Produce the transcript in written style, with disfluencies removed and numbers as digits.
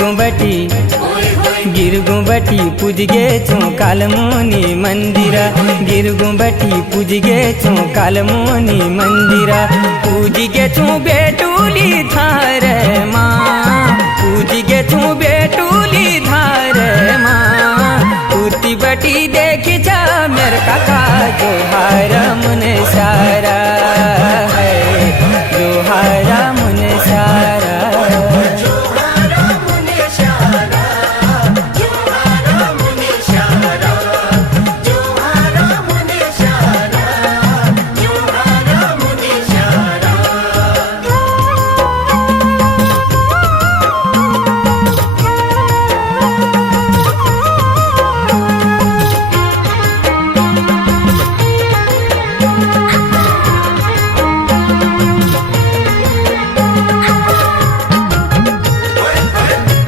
गुम्बटी गिरगुम्बटी पुजगे छौँ कालमुनि मन्दिर गिरगुम्बटी पुजगे छौँ कालमुनि मन्दिर पुजगे छौँ बेटुली थारमा पुजगे